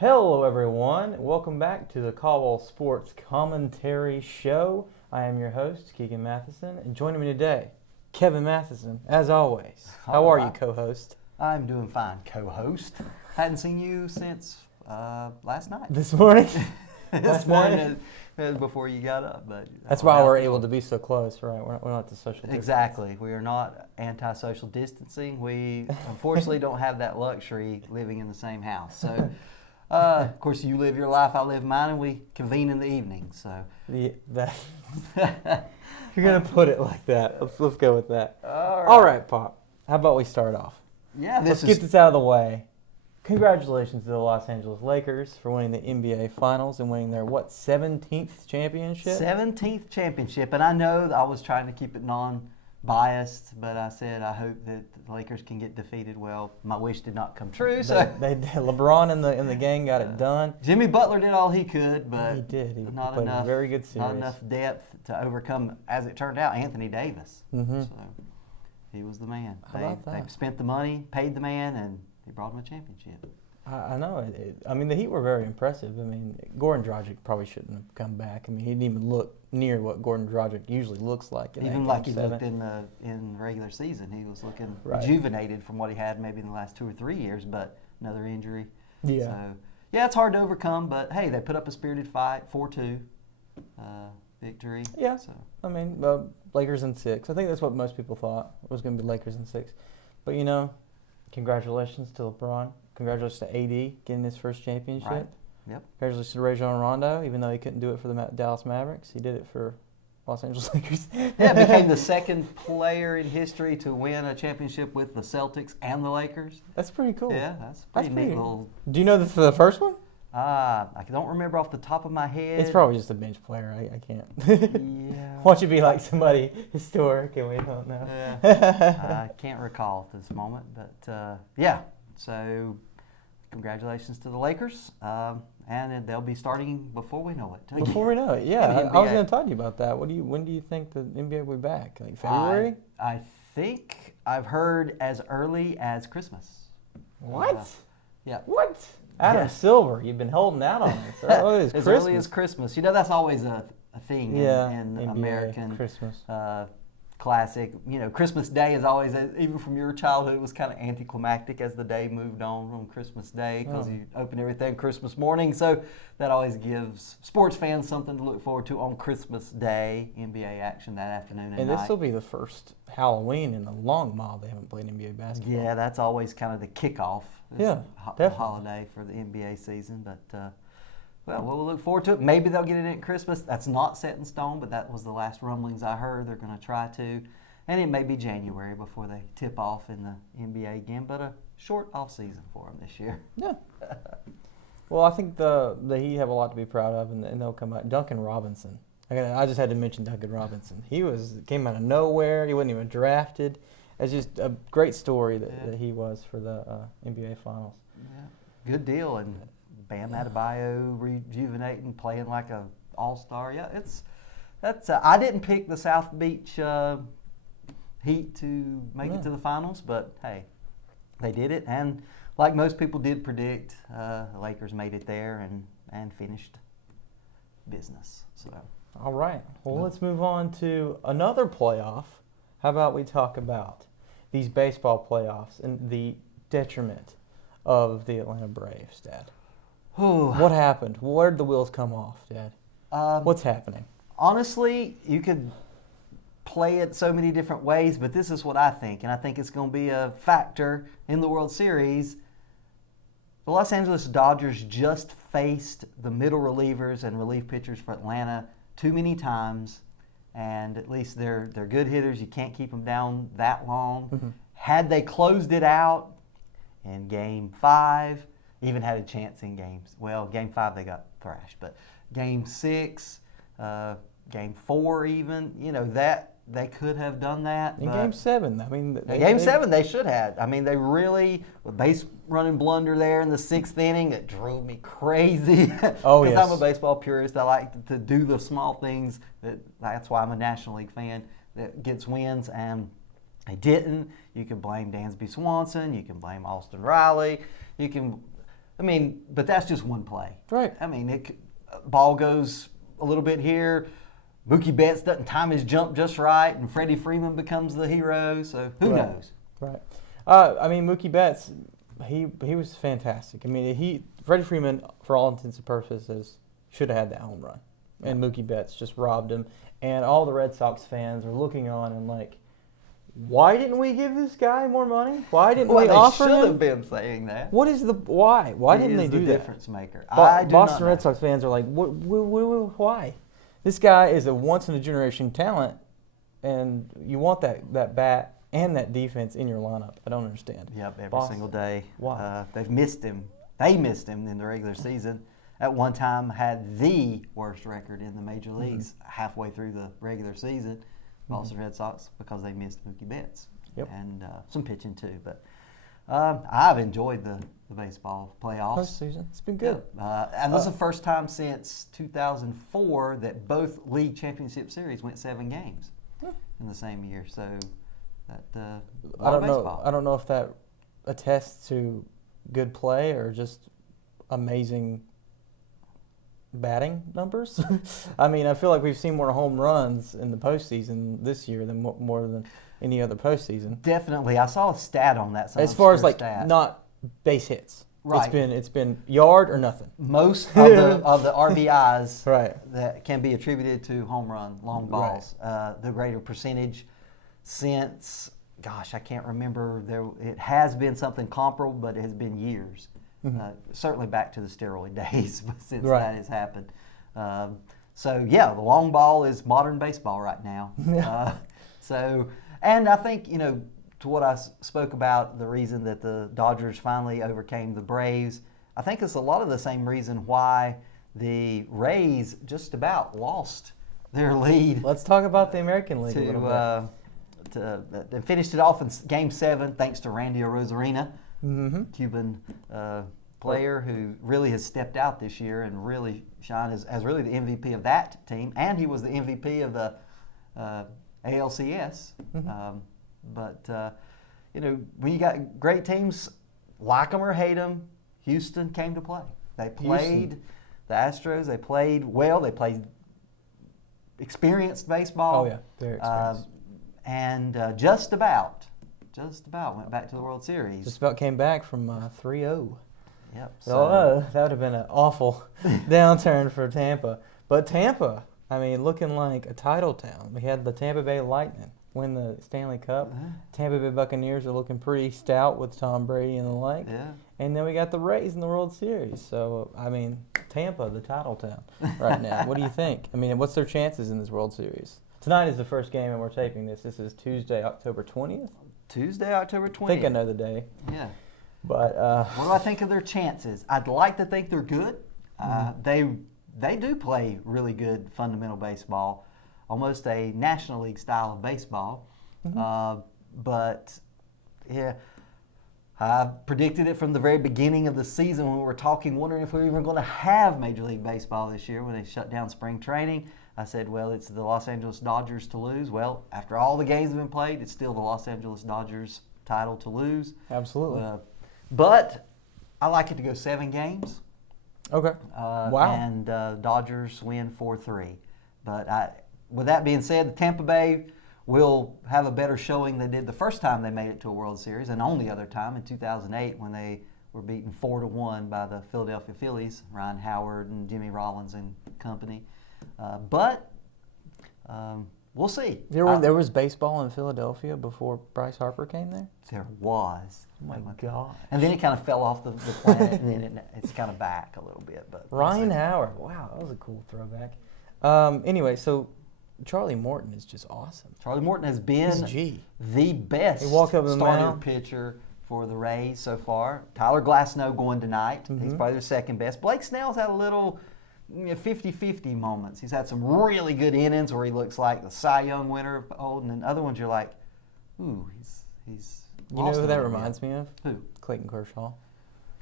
Hello, everyone. Welcome back to the Caldwell Sports Commentary Show. I am your host, Keegan Matheson, and joining me today, Kevin Matheson, as always. How are you, co-host? I'm doing fine, co-host. Hadn't seen you since last night. This morning? This morning before you got up. But that's why we're able to be so close, right? We're not the social distance. Exactly. We are not anti-social distancing. We unfortunately don't have that luxury living in the same house. So, of course, you live your life, I live mine, and we convene in the evening. So, you're gonna put it like that. Let's go with that. All right, Pop. How about we start off? Yeah, let's get this out of the way. Congratulations to the Los Angeles Lakers for winning the NBA Finals and winning their, 17th championship? 17th championship. And I know that I was trying to keep it non-biased, but I said I hope that the Lakers can get defeated. Well, my wish did not come true. LeBron and the gang got it done. Jimmy Butler did all he could, but he did. He not played enough, a very good series. Not enough depth to overcome, as it turned out, Anthony Davis. Mm-hmm. So he was the man. How about that? They spent the money, paid the man, and he brought him a championship. I know. I mean, the Heat were very impressive. I mean, Goran Dragic probably shouldn't have come back. I mean, he didn't even look near what Goran Dragic usually looks like. Even like he looked in regular season. He was looking rejuvenated from what he had maybe in the last 2 or 3 years, but another injury. Yeah. So, yeah, it's hard to overcome, but, hey, they put up a spirited fight, 4-2 victory. Yeah. So. I mean, Lakers in 6. I think that's what most people thought was going to be Lakers in 6. But, congratulations to LeBron. Congratulations to AD getting his first championship. Right. Yep. Congratulations to Rajon Rondo, even though he couldn't do it for the Dallas Mavericks. He did it for Los Angeles Lakers. Yeah, became the second player in history to win a championship with the Celtics and the Lakers. That's pretty cool. Yeah, that's pretty neat. Do you know this for the first one? I don't remember off the top of my head. It's probably just a bench player. I can't. Yeah. Why don't you be like somebody historic and we don't know? Yeah. I can't recall at this moment, but yeah. So congratulations to the Lakers, and they'll be starting before we know it. Before we know it, yeah. I was going to talk to you about that. When do you think the NBA will be back? Like February? I think I've heard as early as Christmas. What? Yeah. What? Adam Silver, you've been holding out on this. As early as Christmas. That's always a thing in NBA, American Christmas. Classic. Christmas Day is always, even from your childhood, it was kind of anticlimactic as the day moved on Christmas Day because you open everything Christmas morning. So that always gives sports fans something to look forward to on Christmas Day, NBA action that afternoon and night. This will be the first Halloween in a long while they haven't played NBA basketball. Yeah, that's always kind of the kickoff. The holiday for the NBA season. But, we'll look forward to it. Maybe they'll get it in at Christmas. That's not set in stone, but that was the last rumblings I heard. They're going to try to. And it may be January before they tip off in the NBA again, but a short off season for them this year. Yeah. Well, I think the Heat have a lot to be proud of, and they'll come out. Duncan Robinson. I just had to mention Duncan Robinson. He came out of nowhere. He wasn't even drafted. It's just a great story that he was for the NBA Finals. Yeah, good deal. And Bam Adebayo rejuvenating, playing like a all-star. Yeah, that's. I didn't pick the South Beach Heat to make it to the finals, but hey, they did it. And like most people did predict, the Lakers made it there and finished business. So. All right. Well, let's move on to another playoff. How about we talk about these baseball playoffs and the detriment of the Atlanta Braves, Dad? What happened? Where did the wheels come off, Dad? What's happening? Honestly, you could play it so many different ways, but this is what I think, and I think it's going to be a factor in the World Series. The Los Angeles Dodgers just faced the middle relievers and relief pitchers for Atlanta too many times. And at least they're good hitters. You can't keep them down that long. Mm-hmm. Had they closed it out in Game 5, even had a chance in Game 5 they got thrashed. But Game 6, Game 4 even, that they could have done that. In Game 7, Game 7 they should have. They really, a base running blunder there in the 6th inning that drove me crazy. Oh, yes. Because I'm a baseball purist. I like to do the small things. That's why I'm a National League fan that gets wins, and they didn't. You can blame Dansby Swanson. You can blame Austin Riley. You can I mean, but that's just one play. Right. I mean, ball goes a little bit here. Mookie Betts doesn't time his jump just right, and Freddie Freeman becomes the hero. So who knows? Right. I mean, Mookie Betts, he was fantastic. I mean, Freddie Freeman, for all intents and purposes, should have had that home run, and Mookie Betts just robbed him. And all the Red Sox fans are looking on and like, why didn't we give this guy more money? Why didn't we offer him? They should have been saying that. What is the why? Why didn't they do that? Difference maker. Boston Red Sox fans are like, why? This guy is a once-in-a-generation talent, and you want that bat and that defense in your lineup. I don't understand. Yep, every single day. Why? They've missed him. They missed him in the regular season. At one time, had the worst record in the major leagues halfway through the regular season. Boston Red Sox, because they missed Mookie Betts. Yep. And some pitching too. But I've enjoyed the baseball playoffs. Postseason. It's been good. And this is the first time since 2004 that both league championship series went 7 games in the same year. So that I don't know. baseball. I don't know if that attests to good play or just amazing batting numbers. I mean, I feel like we've seen more home runs in the postseason this year than more than any other postseason. Definitely, I saw a stat on that. As far as like stat. not base hits, right? It's been yard or nothing. Most of the RBIs right. that can be attributed to home run, long balls. Right. The greater percentage since, gosh, I can't remember. It has been something comparable, but it has been years. Certainly back to the steroid days since that has happened. So, yeah, the long ball is modern baseball right now. And I think, to what I spoke about, the reason that the Dodgers finally overcame the Braves, I think it's a lot of the same reason why the Rays just about lost their lead. Let's talk about the American League a little bit. They finished it off in Game 7 thanks to Randy Arozarena. Cuban player who really has stepped out this year and really shined as really the MVP of that team, and he was the MVP of the ALCS. But when you got great teams, like them or hate them, Houston came to play. They played the Astros. They played well. They played experienced baseball. Oh yeah, very experienced. And just about went back to the World Series. Just about came back from 3-0. Yep. So that would have been an awful downturn for Tampa. But Tampa, I mean, looking like a title town. We had the Tampa Bay Lightning win the Stanley Cup. Tampa Bay Buccaneers are looking pretty stout with Tom Brady and the like. Yeah. And then we got the Rays in the World Series. So, I mean, Tampa, the title town right now. What do you think? I mean, what's their chances in this World Series? Tonight is the first game, and we're taping this. This is Tuesday, October 20th. Tuesday, October 20th. I think I know the day. Yeah. But what do I think of their chances? I'd like to think they're good. They do play really good fundamental baseball, almost a National League style of baseball. But yeah, I predicted it from the very beginning of the season when we were talking, wondering if we were even going to have Major League Baseball this year when they shut down spring training. I said, well, it's the Los Angeles Dodgers to lose. Well, after all the games have been played, it's still the Los Angeles Dodgers title to lose. Absolutely. But I like it to go 7 games. Okay. Wow. And Dodgers win 4-3. But with that being said, the Tampa Bay will have a better showing than they did the first time they made it to a World Series, and only other time in 2008 when they were beaten 4-1 by the Philadelphia Phillies, Ryan Howard and Jimmy Rollins and company. But we'll see. There was baseball in Philadelphia before Bryce Harper came there? There was. Oh, my God. And then it kind of fell off the planet, and then it's kind of back a little bit. But Ryan Howard. Wow, that was a cool throwback. Anyway, so Charlie Morton is just awesome. Charlie Morton has been the best starter pitcher for the Rays so far. Tyler Glasnow going tonight. He's probably their second best. Blake Snell's had a little 50-50 moments. He's had some really good innings where he looks like the Cy Young winner of old, and then other ones you're like, ooh, he's You know who that reminds me of? Who? Clayton Kershaw.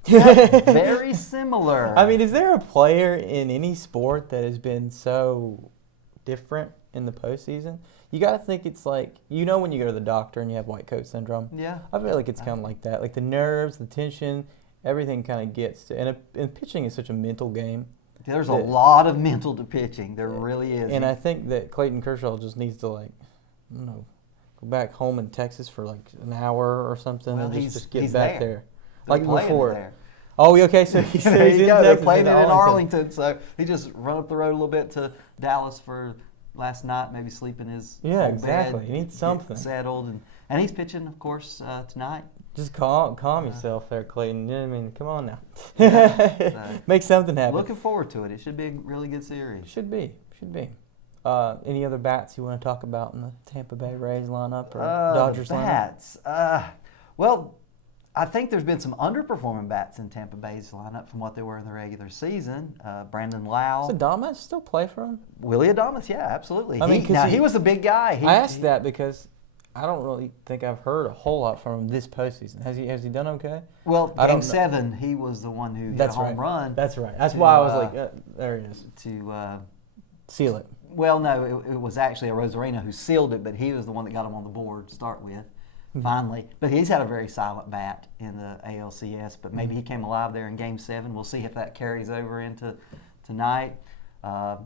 Yeah, very similar. I mean, is there a player in any sport that has been so different in the postseason? You got to think it's like, when you go to the doctor and you have white coat syndrome? Yeah. I feel like it's kind of like that. Like the nerves, the tension, everything kind of gets to, and pitching is such a mental game. There's a lot of mental to pitching. There really is. And I think that Clayton Kershaw just needs to, like, I don't know, go back home in Texas for like an hour or something, Well, and he's just get back there. They're Like playing before. there. Oh, okay. So he's in There you go. They're Texas, playing it in Arlington. Arlington, so he just run up the road a little bit to Dallas for last night, maybe sleep in his own exactly. bed, He needs get something. settled, and he's pitching, of course, tonight. Just calm yourself there, Clayton. You know what I mean? Come on now. So, Make something happen. looking forward to it. It should be a really good series. Should be. Any other bats you want to talk about in the Tampa Bay Rays lineup or Dodgers lineup? Bats. Well, I think there's been some underperforming bats in Tampa Bay's lineup from what they were in the regular season. Brandon Lau. Does Adames still play for him? Willie Adames, yeah, absolutely. I mean, he was a big guy. I asked that because I don't really think I've heard a whole lot from him this postseason. Has he done okay? Well, I Game don't know. 7, he was the one who hit a home run. That's right. That's why I was like, there he is. To Seal it. well, no, it was actually a Rosarino who sealed it, but he was the one that got him on the board to start with. Finally, but he's had a very silent bat in the ALCS. But maybe he came alive there in Game 7. We'll see if that carries over into tonight. But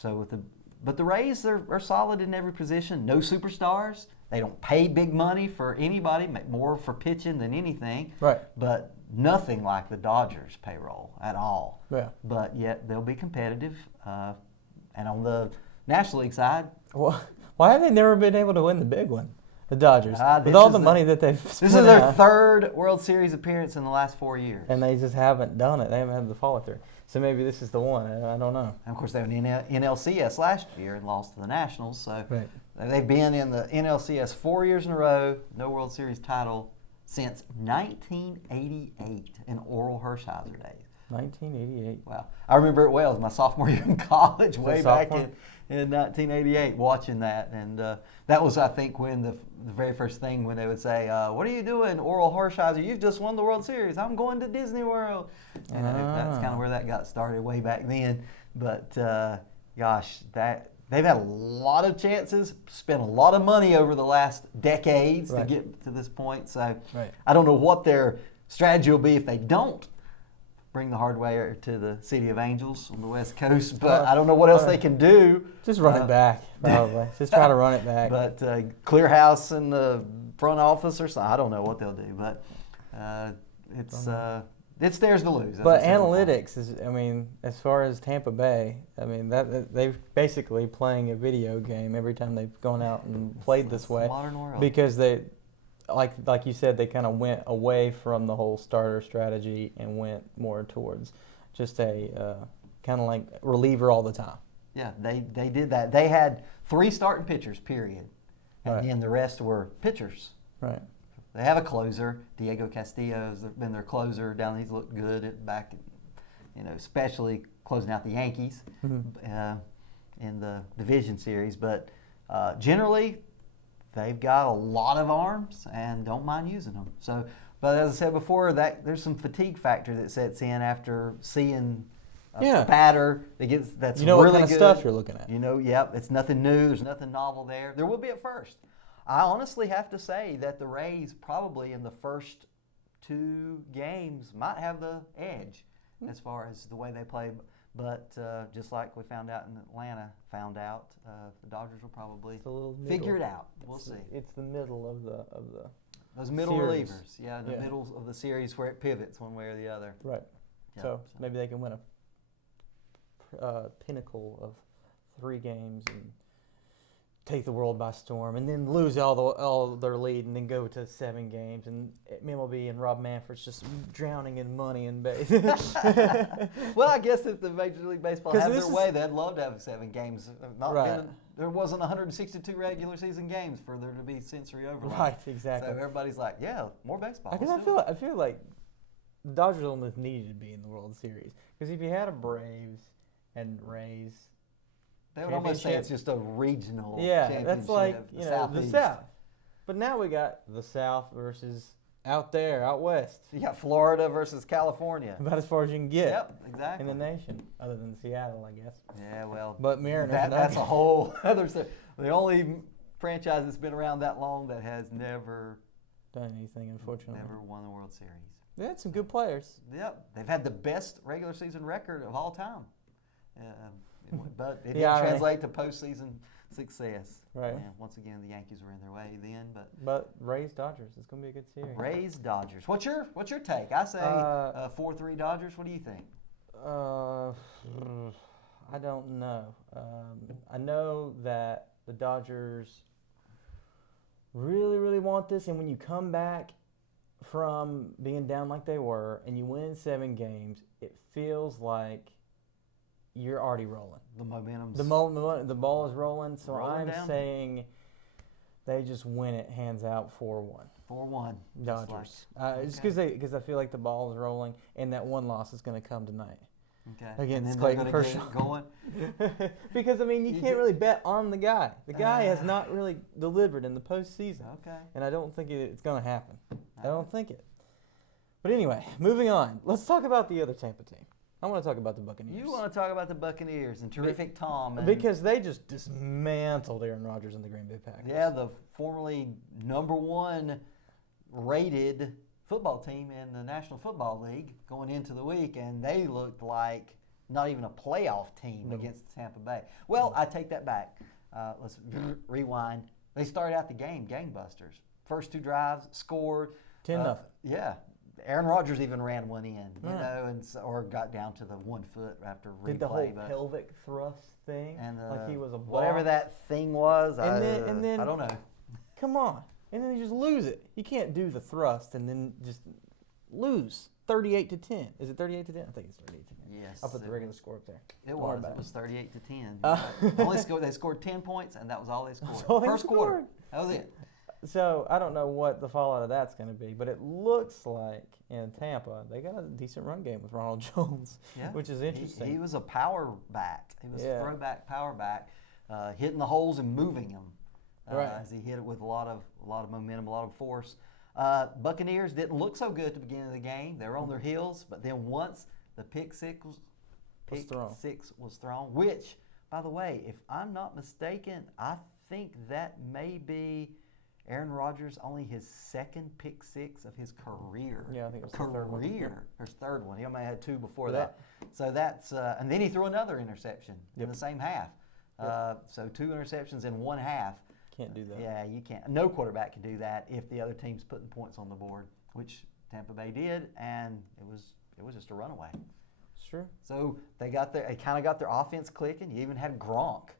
the Rays are solid in every position. No superstars. They don't pay big money for anybody. Make more for pitching than anything. Right. But nothing like the Dodgers payroll at all. Yeah. But yet they'll be competitive. And on the National League side, Well, why have they never been able to win the big one? The Dodgers, This with all is the money that they've spent. this is their out, third World Series appearance in the last 4 years. and they just haven't done it. They haven't had the follow through. So maybe this is the one. I don't know. And of course, they were in NLCS last year and lost to the Nationals. So Right. they've been in the NLCS 4 years in a row, no World Series title since 1988 in Oral Hershiser days. 1988. Wow. I remember it well. It was my sophomore year in college, way back sophomore? in 1988, watching that. And that was, I think, when the very first thing when they would say, what are you doing, Oral Hershiser? You've just won the World Series. I'm going to Disney World. And that's kind of where that got started way back then. But, gosh, they've had a lot of chances, spent a lot of money over the last decades to get to this point. So I don't know what their strategy will be if they don't bring the hardware to the City of Angels on the West Coast, but I don't know what else they can do. Just run it back, probably. Just try to run it back. But clear house in the front office or something. I don't know what they'll do, but it's theirs to lose. But analytics is, I mean, as far as Tampa Bay, I mean, that they've basically playing a video game every time they've gone out and played this way. Modern world. Because they, like you said, they kind of went away from the whole starter strategy and went more towards just a kind of like reliever all the time. Yeah, they did that. They had 3 starting pitchers, period. And then the rest were pitchers. Right. They have a closer. Diego Castillo has been their closer down there. He's looked good back, especially closing out the Yankees in the division series. But generally, they've got a lot of arms and don't mind using them. So, but as I said before, there's some fatigue factor that sets in after seeing a batter that's what really kind of good stuff you're looking at. Yep, it's nothing new. There's nothing novel there. There will be at first. I honestly have to say that the Rays probably in the first 2 games might have the edge as far as the way they play. But just like we found out in Atlanta, the Dodgers will probably figure it out. We'll see. It's the middle of the those middle series. relievers, in the middle of the series where it pivots one way or the other. Right. So maybe they can win a pinnacle of 3 games and take the world by storm, and then lose all their lead, and then go to 7 games, and MLB and Rob Manfred's just drowning in money and base. Well, I guess if the Major League Baseball had their way, they'd love to have 7 games. There wasn't 162 regular season games for there to be sensory overload. Right, exactly. So everybody's like, yeah, more baseball. Because I feel like the Dodgers almost needed to be in the World Series. Because if you had a Braves and Rays, they would almost say it's just a regional championship. That's like, the Southeast. South. But now we got the South versus out there, out west. You got Florida versus California. About as far as you can get. Yep, exactly. In the nation, other than Seattle, I guess. Yeah, well. But Mariners. That's a whole other thing. The only franchise that's been around that long that has never done anything, unfortunately. Never won the World Series. They had some good players. Yep, they've had the best regular season record of all time. But it Yeah, didn't translate to postseason success. Right. And once again, the Yankees were in their way then. But Rays Dodgers, it's going to be a good series. Rays Dodgers. What's your take? I say 4-3 Dodgers. What do you think? I don't know. I know that the Dodgers really, really want this, and when you come back from being down like they were and you win 7 games, it feels like you're already rolling. The momentum. The ball is rolling, so I'm saying they just win it hands out 4-1. 4-1. Dodgers. Just because I feel like the ball is rolling, and that one loss is going to come tonight. Okay. Against Clayton Kershaw. Going. Because, I mean, you can't really bet on the guy. The guy has not really delivered in the postseason. Okay. And I don't think it's going to happen. I don't think it. But anyway, moving on. Let's talk about the other Tampa team. I want to talk about the Buccaneers. You want to talk about the Buccaneers and terrific Tom. Because they just dismantled Aaron Rodgers and the Green Bay Packers. Yeah, the formerly #1 rated football team in the National Football League going into the week, and they looked like not even a playoff team against Tampa Bay. Well, I take that back. Let's rewind. They started out the game gangbusters. First 2 drives, scored. 10-0. Yeah. Aaron Rodgers even ran one in, or got down to the 1 foot after replay. Did the whole pelvic thrust thing, and like he was a boss. Whatever that thing was. And then I don't know. Come on, and then you just lose it. You can't do the thrust and then just lose 38-10. Is it 38-10? I think it's 38-10. Yes. I'll put the regular score up there. It was 38-10. They scored 10 points, and that was all they scored. All they First scored. quarter. That was it. So I don't know what the fallout of that's going to be, but it looks like in Tampa they got a decent run game with Ronald Jones, which is interesting. He was a power back. He was a throwback power back, hitting the holes and moving them as he hit it with a lot of momentum, a lot of force. Buccaneers didn't look so good at the beginning of the game. They were on their heels, but then once the pick six was thrown, which, by the way, if I'm not mistaken, I think that may be Aaron Rodgers only his 2nd pick 6 of his career. Yeah, I think it was the third one. His 3rd one. He only had 2 before that. So that's and then he threw another interception in the same half. So 2 interceptions in 1 half. Can't do that. Yeah, you can't. No quarterback can do that if the other team's putting points on the board, which Tampa Bay did, and it was just a runaway. Sure. So they kind of got their offense clicking. You even had Gronk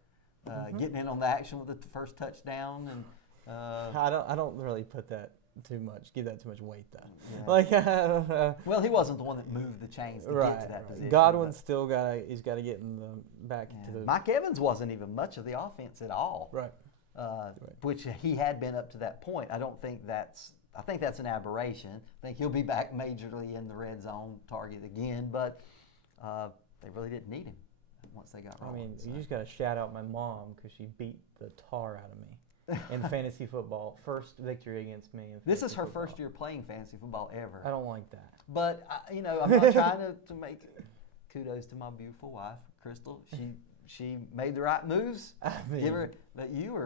getting in on the action with the first touchdown and. I don't really put that too much. Give that too much weight though. Yeah. Like I don't know. Well, he wasn't the one that moved the chains to get to that position. Godwin's still he's got to get in the back to the. Mike Evans wasn't even much of the offense at all. Right. Which he had been up to that point. I think that's an aberration. I think he'll be back majorly in the red zone target again, but they really didn't need him once they got rolling. I mean, you just got to shout out my mom because she beat the tar out of me. In fantasy football, first victory against me. This is her first year playing fantasy football ever. I don't like that. But I'm not trying to make kudos to my beautiful wife, Crystal. She made the right moves. I mean, but you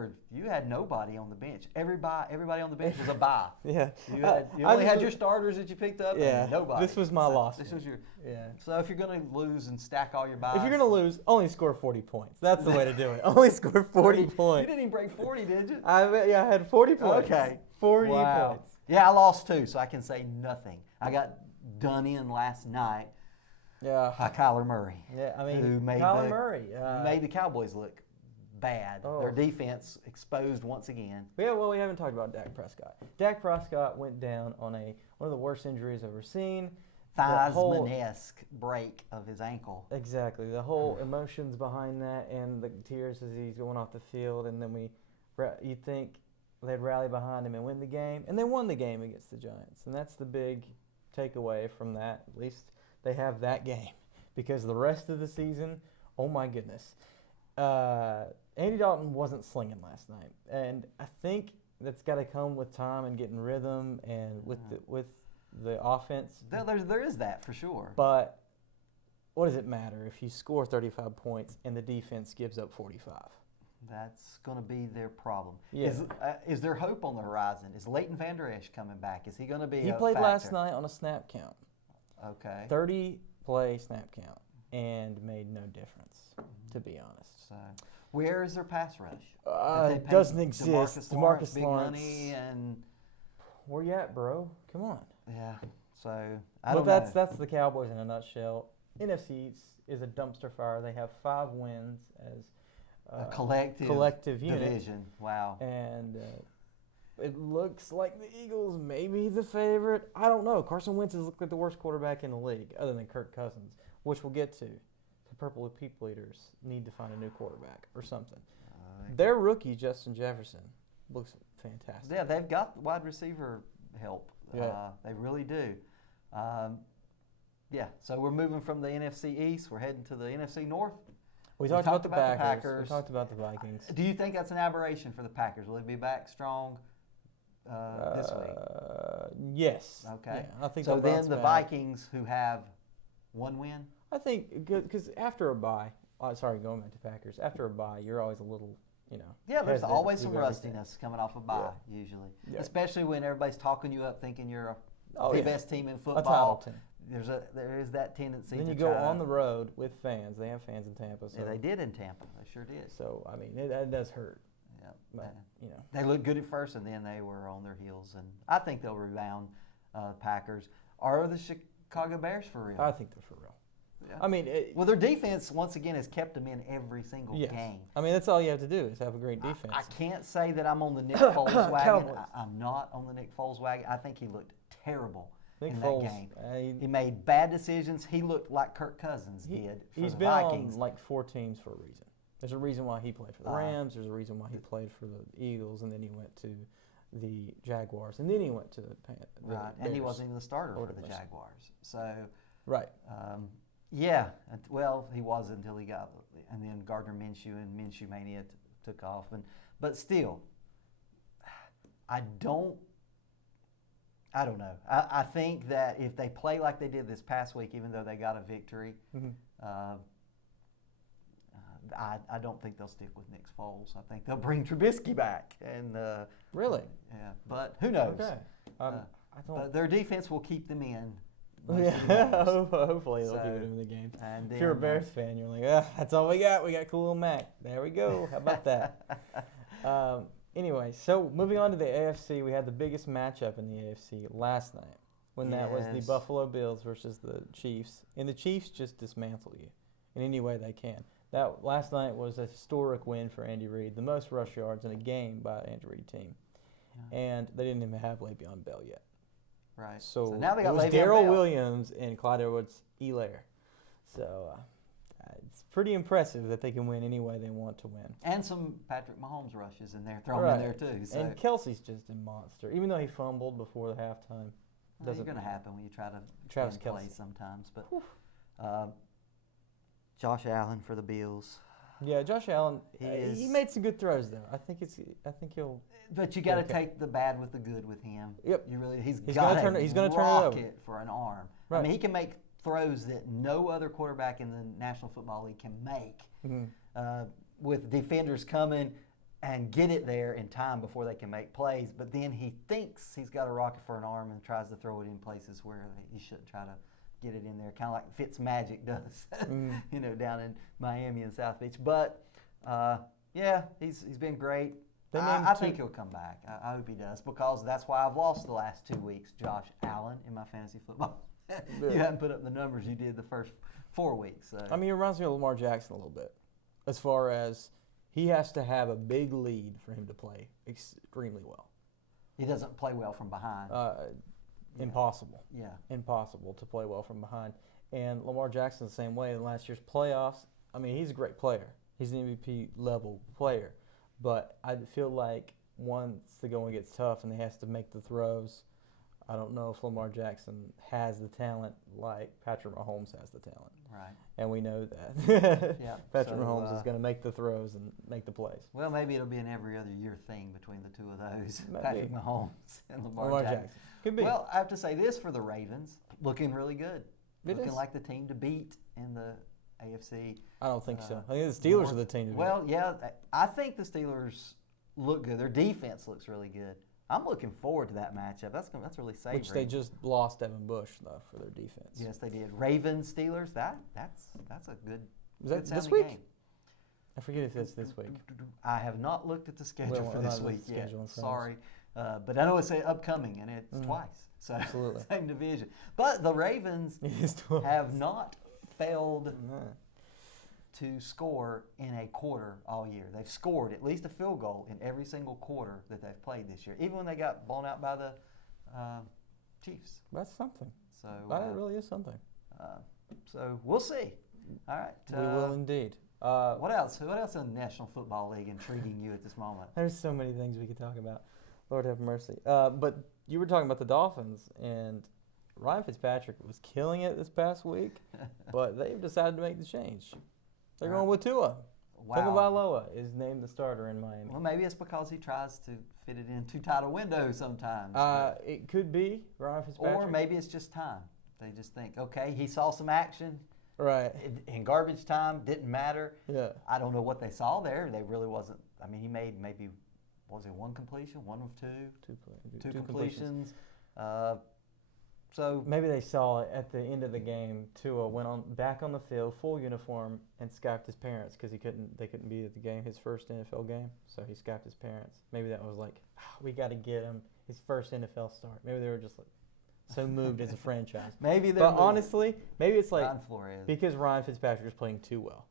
had nobody on the bench. Everybody on the bench was a bye. Yeah. You only had your starters that you picked up. Yeah. And nobody. This was my loss. This was your. Yeah. So if you're going to lose and stack all your buys. If you're going to lose, only score 40 points. That's the way to do it. Only score 40 points. You didn't even break 40, did you? I had 40 points. Okay. 40 points. Yeah, I lost 2, so I can say nothing. I got done in last night. Yeah. By Kyler Murray. Yeah, I mean, who made Murray made the Cowboys look bad. Oh. Their defense exposed once again. Yeah, well, we haven't talked about Dak Prescott. Dak Prescott went down on one of the worst injuries I've ever seen. Theismann-esque break of his ankle. Exactly. The whole emotions behind that and the tears as he's going off the field, and then you'd think they'd rally behind him and win the game, and they won the game against the Giants, and that's the big takeaway from that. At least they have that game, because the rest of the season, oh my goodness. Andy Dalton wasn't slinging last night, and I think that's got to come with time and getting rhythm and with the offense. There is that for sure. But what does it matter if you score 35 points and the defense gives up 45? That's going to be their problem. Yeah. Is there hope on the horizon? Is Leighton Vander Esch coming back? Is he going to be He a played factor? last night on a snap count. Okay. 30 play snap count and made no difference, to be honest. So, where is their pass rush? It doesn't exist. DeMarcus Big Lawrence, Lawrence. money and Where you at, bro? Come on. yeah. So But that's the Cowboys in a nutshell. NFC East is a dumpster fire. They have 5 wins as a collective unit. division. Wow. And it looks like the Eagles may be the favorite. I don't know. Carson Wentz has looked like the worst quarterback in the league, other than Kirk Cousins, which we'll get to. The Purple People Eaters need to find a new quarterback or something. Their rookie, Justin Jefferson, looks fantastic. Yeah, they've got wide receiver help. Yeah. They really do. Yeah, so we're moving from the NFC East. We're heading to the NFC North. We talked about the Packers. We talked about the Vikings. Do you think that's an aberration for the Packers? Will they be back strong this week? Yes. Okay. Yeah, I think so. they'll Then bounce the back. Vikings, who have 1 win. I think because after a bye, going back to Packers, after a bye, you're always a little, Yeah, there's hesitant always to some do everything. rustiness coming off a bye, usually. Yeah. Especially when everybody's talking you up, thinking you're Oh, the yeah. best team in A football. title team. There is that tendency. Then to you go try to- on the road with fans. They have fans in Tampa. So, Yeah, they did in Tampa. They sure did. So I mean, that does hurt. Yeah, But they looked good at first, and then they were on their heels. And I think they'll rebound. Packers are the Chicago Bears for real. I think they're for real. Yeah. I mean, well, their defense once again has kept them in every single yes. game. I mean, that's all you have to do is have a great defense. I can't say that I'm on the Nick Foles wagon. Cowboys. I'm not on the Nick Foles wagon. I think he looked terrible Nick in Foles, that game. He made bad decisions. He looked like Kirk Cousins did for He's the been Vikings. on like 4 teams for a reason. There's a reason why he played for the Rams. There's a reason why he played for the Eagles, and then he went to the Jaguars, and then he went to the right, and he wasn't even the starter for the Jaguars. So right. Yeah, well, he was until he got, and then Gardner Minshew and Minshew Mania took off. But still, I don't know. I think that if they play like they did this past week, even though they got a victory, I don't think they'll stick with Nick Foles. I think they'll bring Trubisky back. And really? Yeah, but who knows? Okay. I don't. But their defense will keep them in. Yeah, hopefully they'll keep it in the game. And if you're a Bears fan, you're like, that's all we got. We got Khalil Mack. There we go. How about that? Anyway, so moving on to the AFC, we had the biggest matchup in the AFC last night when that was the Buffalo Bills versus the Chiefs. And the Chiefs just dismantle you in any way they can. That last night was a historic win for Andy Reid, the most rush yards in a game by an Andy Reid team. Yeah. And they didn't even have Le'Veon Bell yet. Right. So now they got it was Le'Veon Darrell Bell. Williams and Clyde Edwards-Helaire. So it's pretty impressive that they can win any way they want to win. And some Patrick Mahomes rushes in there, thrown in there too. So. And Kelsey's just a monster. Even though he fumbled before the halftime. It's going to happen when you try to Travis play Kelce sometimes. But Josh Allen for the Bills. Yeah, Josh Allen. He made some good throws though. I think he'll. But you got to take the bad with the good with him. Yep. You really. He's gonna got turn it over for an arm. Right. I mean, he can make throws that no other quarterback in the National Football League can make. Mm-hmm. With defenders coming and get it there in time before they can make plays. But then he thinks he's got a rocket for an arm and tries to throw it in places where he shouldn't try to get it in there, kind of like Fitzmagic does, down in Miami and South Beach. But he's been great. I think he'll come back. I hope he does, because that's why I've lost the last 2 weeks, Josh Allen, in my fantasy football. You haven't put up the numbers you did the first 4 weeks. So. I mean, it reminds me of Lamar Jackson a little bit, as far as he has to have a big lead for him to play extremely well. He doesn't play well from behind. Impossible. Yeah. Impossible to play well from behind. And Lamar Jackson the same way in last year's playoffs. I mean, he's a great player. He's an MVP level player. But I feel like once the going gets tough and he has to make the throws, I don't know if Lamar Jackson has the talent like Patrick Mahomes has the talent. Right. And we know that. Yeah. Patrick Mahomes is going to make the throws and make the plays. Well, maybe it'll be an every other year thing between the two of those, Maybe. Patrick Mahomes and Lamar Jackson. Could be. Well, I have to say this for the Ravens, looking really good. It looking is. like the team to beat in the AFC. I don't think so. I think the Steelers are the team to beat. Well, yeah, I think the Steelers look good. Their defense looks really good. I'm looking forward to that matchup. That's really savory. Which they just lost Devin Bush though for their defense. Yes, they did. Ravens, Steelers. That's a good. Is that good this sounding week? Game. I forget if it's this week. I have not looked at the schedule for this week yet. Schedule in front of us. Sorry, but I know it's upcoming and it's twice. So Absolutely. same division. But the Ravens It is twice. have not failed No. to score in a quarter all year. They've scored at least a field goal in every single quarter that they've played this year, even when they got blown out by the Chiefs. That's something. So That really is something. so we'll see. All right. We will indeed. What else? What else in the National Football League intriguing you at this moment? There's so many things we could talk about. Lord have mercy. But you were talking about the Dolphins, and Ryan Fitzpatrick was killing it this past week, but they've decided to make the change. They're going with Tua. Wow. Tagovailoa is named the starter in Miami. Well, maybe it's because he tries to fit it in too tight a window sometimes. It could be Ryan Fitzpatrick. Or maybe it's just time. They just think, okay, he saw some action. Right. In garbage time, didn't matter. Yeah. I don't know what they saw there. They really wasn't. I mean, he made maybe, what was it, one completion, one of two completions. So maybe they saw it at the end of the game. Tua went back on the field, full uniform, and Skyped his parents because they couldn't be at the game, his first NFL game. So he Skyped his parents. Maybe that was like, we got to get him his first NFL start. Maybe they were just like so moved as a franchise. Maybe they're. But honestly, maybe it's like Flores. because Ryan Fitzpatrick is playing too well.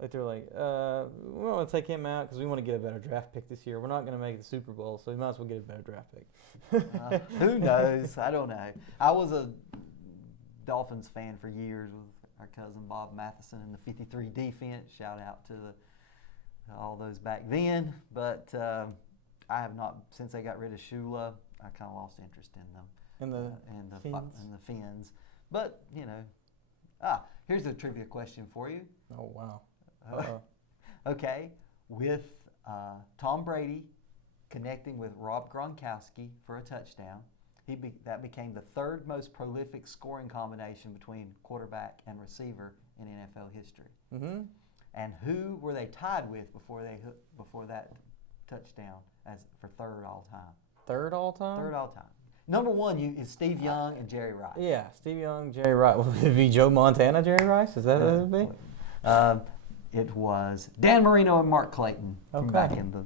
Like they're like, we want to take him out because we want to get a better draft pick this year. We're not going to make the Super Bowl, so we might as well get a better draft pick. Who knows? I don't know. I was a Dolphins fan for years with our cousin Bob Matheson in the 53 defense. Shout out to all those back then. But I have not, since they got rid of Shula, I kind of lost interest in them. And the Fins. But, you know. Here's a trivia question for you. Oh, wow. Okay. With Tom Brady connecting with Rob Gronkowski for a touchdown, that became the third most prolific scoring combination between quarterback and receiver in NFL history. Mm-hmm. And who were they tied with before that touchdown for third all time? Third all time? Third all time. Number one is Steve Young and Jerry Rice. Yeah, Steve Young, Jerry Rice. Would it be Joe Montana, Jerry Rice? Is that what it would be? It was Dan Marino and Mark Clayton from back in the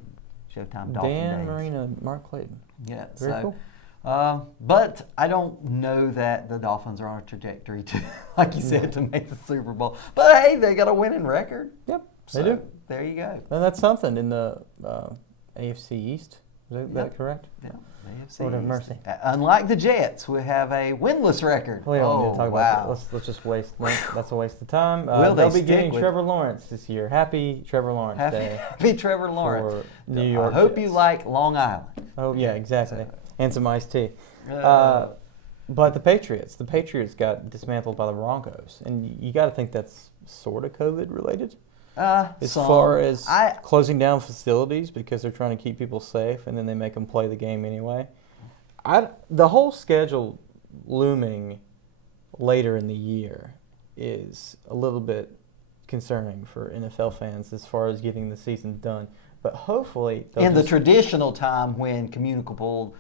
Showtime Dolphin days. Dan Marino, Mark Clayton. Yeah, Very cool. But I don't know that the Dolphins are on a trajectory to, like you said, to make the Super Bowl. But hey, they got a winning record. Yep, So they do. There you go. And that's something in the AFC East. Is that correct? Yeah. AFC Lord have East. mercy. Unlike the Jets, we have a winless record. We don't need to talk about that. Let's just waste. That's a waste of time. They'll be getting Trevor Lawrence this year. Happy Trevor Lawrence Day. Happy Trevor Lawrence. For New York I hope Jets. you like Long Island. Oh yeah, exactly. And some iced tea. But the Patriots got dismantled by the Broncos, and you got to think that's sort of COVID related. As far as closing down facilities because they're trying to keep people safe, and then they make them play the game anyway. The whole schedule looming later in the year is a little bit concerning for NFL fans as far as getting the season done. But hopefully, in the traditional time when communicable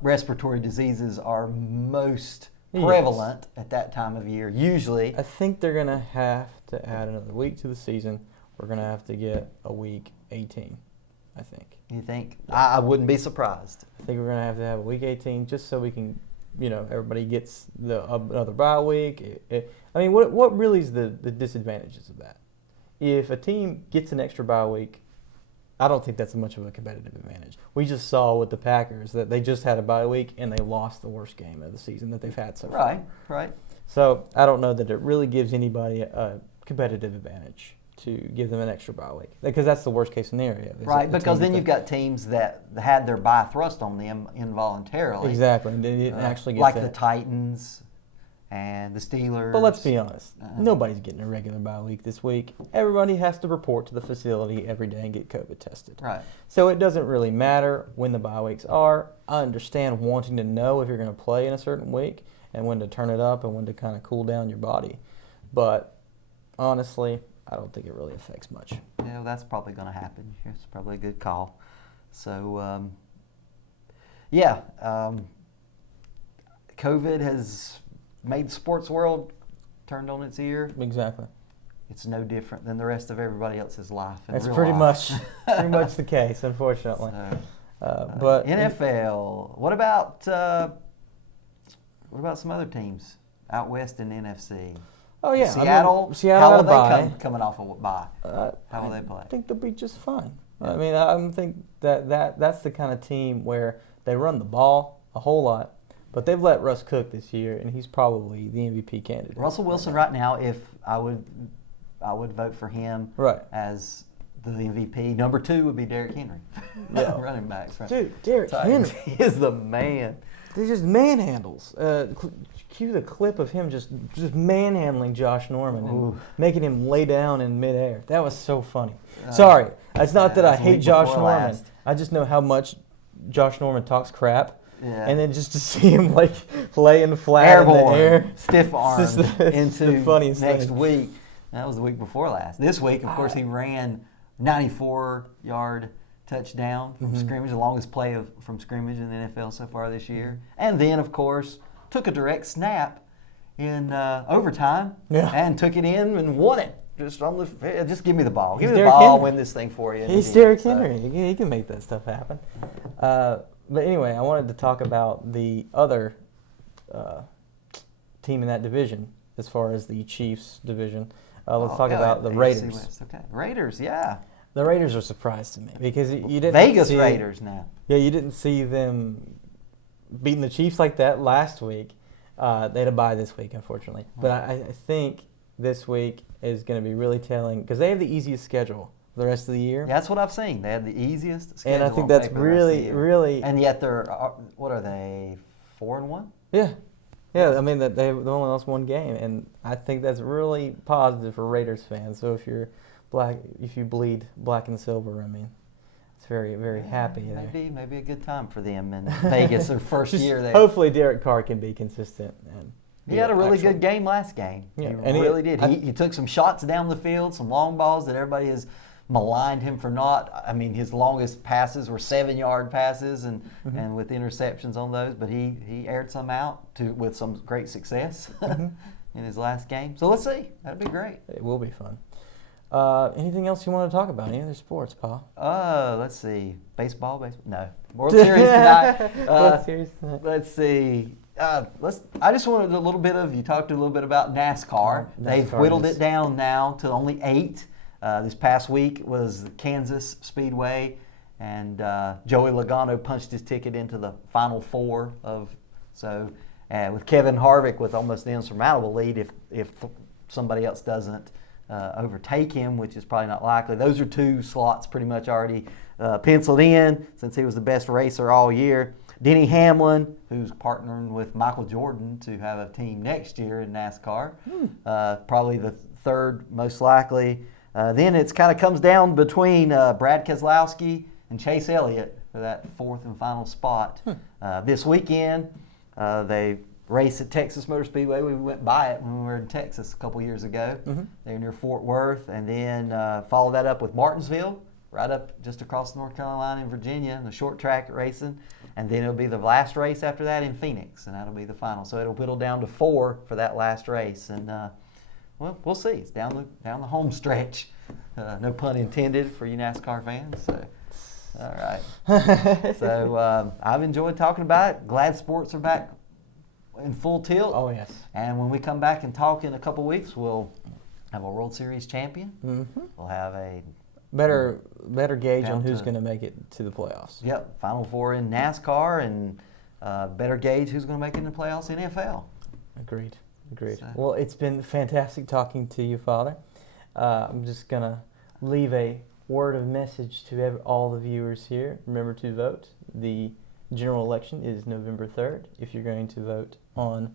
respiratory diseases are most prevalent at that time of year, usually. I think they're going to have to add another week to the season. We're going to have to get a week 18, I think. You think? Yeah. I wouldn't be surprised. I think we're going to have a week 18 just so we can, everybody gets another bye week. I mean, what really is the disadvantages of that? If a team gets an extra bye week, I don't think that's much of a competitive advantage. We just saw with the Packers that they just had a bye week and they lost the worst game of the season that they've had so far. Right. So I don't know that it really gives anybody a competitive advantage to give them an extra bye week because that's the worst case scenario. Right, because then you've got teams that had their bye thrust on them involuntarily. Exactly, and they didn't actually get like the Titans and the Steelers. But let's be honest, nobody's getting a regular bye week this week. Everybody has to report to the facility every day and get COVID tested. Right. So it doesn't really matter when the bye weeks are. I understand wanting to know if you're going to play in a certain week and when to turn it up and when to kind of cool down your body. But honestly, I don't think it really affects much. Yeah, well, that's probably going to happen. It's probably a good call. So, COVID has made the sports world turned on its ear. Exactly. It's no different than the rest of everybody else's life. That's pretty much the case, unfortunately. But NFL. What about some other teams out west in the NFC? Oh yeah, Seattle. Seattle. How had a will bye. they coming off of a bye? How will they play? I think they'll be just fine. Yeah. I mean, I think that's the kind of team where they run the ball a whole lot, but they've let Russ cook this year, and he's probably the MVP candidate. Russell Wilson right now, if I would vote for him as the MVP. Number 2 would be Derrick Henry. Yeah. Running backs. Right? Dude, Derrick Henry. He is the man. They're just manhandles. Cue the clip of him just manhandling Josh Norman and making him lay down in midair. That was so funny. Sorry, it's not that I hate Josh Norman. I just know how much Josh Norman talks crap. Yeah. And then just to see him like laying flat Airborne, in the air, stiff arm into the funniest next thing. week. That was the week before last. This week, of course, he ran 94-yard touchdown from scrimmage, the longest play from scrimmage in the NFL so far this year. And then, of course, took a direct snap in overtime and took it in and won it. Just give me the ball. Give me the ball. I'll win this thing for you. He's Derrick Henry. He can make that stuff happen. But anyway, I wanted to talk about the other team in that division as far as the Chiefs division. Let's talk about the Raiders. West. Okay, Raiders, yeah. The Raiders are a surprise to me because you didn't Vegas Raiders now. Yeah, you didn't see them beating the Chiefs like that last week. They had a bye this week, unfortunately. But I think this week is going to be really telling because they have the easiest schedule for the rest of the year. Yeah, that's what I've seen. They had the easiest schedule. And I think that's really. And yet they're what are they 4-1? Yeah. Yeah, I mean, they've only lost one game, and I think that's really positive for Raiders fans. So if you're black, if you bleed black and silver, I mean, it's very, very happy there. Maybe a good time for them in Vegas, their first year there. Hopefully Derek Carr can be consistent. And he had a really good game last game. Yeah, he really did. He took some shots down the field, some long balls that everybody has maligned him for not. I mean, his longest passes were 7-yard passes and with interceptions on those, but he aired some out with some great success in his last game. So let's see. That'd be great. It will be fun. Anything else you want to talk about? Any other sports, Paul? Let's see. Baseball? No. World Series tonight. World Series tonight. Let's see. I just wanted a little bit of. You talked a little bit about NASCAR. They've whittled it down now to only 8. This past week was Kansas Speedway, and Joey Logano punched his ticket into the final 4 with Kevin Harvick with almost an insurmountable lead if somebody else doesn't overtake him, which is probably not likely. Those are 2 slots pretty much already penciled in since he was the best racer all year. Denny Hamlin, who's partnering with Michael Jordan to have a team next year in NASCAR, probably the 3rd most likely. Then it kind of comes down between Brad Keselowski and Chase Elliott for that 4th and final spot. This weekend, they race at Texas Motor Speedway. We went by it when we were in Texas a couple years ago. They're near Fort Worth. And then follow that up with Martinsville, right up just across the North Carolina line in Virginia, in the short track racing. And then it'll be the last race after that in Phoenix, and that'll be the final. So it'll whittle down to 4 for that last race. And well, we'll see. It's down the home stretch. No pun intended for you NASCAR fans. So, all right. So I've enjoyed talking about it. Glad sports are back in full tilt. Oh, yes. And when we come back and talk in a couple weeks, we'll have a World Series champion. We'll have a better gauge on who's going to make it to the playoffs. Yep. Final 4 in NASCAR and better gauge who's going to make it in the playoffs in NFL. Agreed. So. Well, it's been fantastic talking to you, Father. I'm just going to leave a word of message to all the viewers here. Remember to vote. The general election is November 3rd if you're going to vote on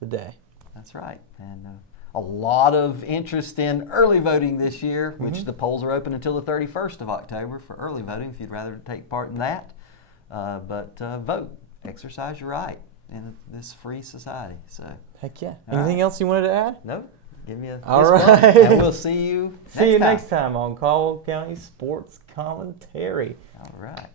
the day. That's right. And a lot of interest in early voting this year, which the polls are open until the 31st of October for early voting if you'd rather take part in that. But vote. Exercise your right in this free society. So, heck yeah. Anything else you wanted to add? No. Give me a All fist bump, right. and we'll see you See you next time on Caldwell County Sports Commentary. All right.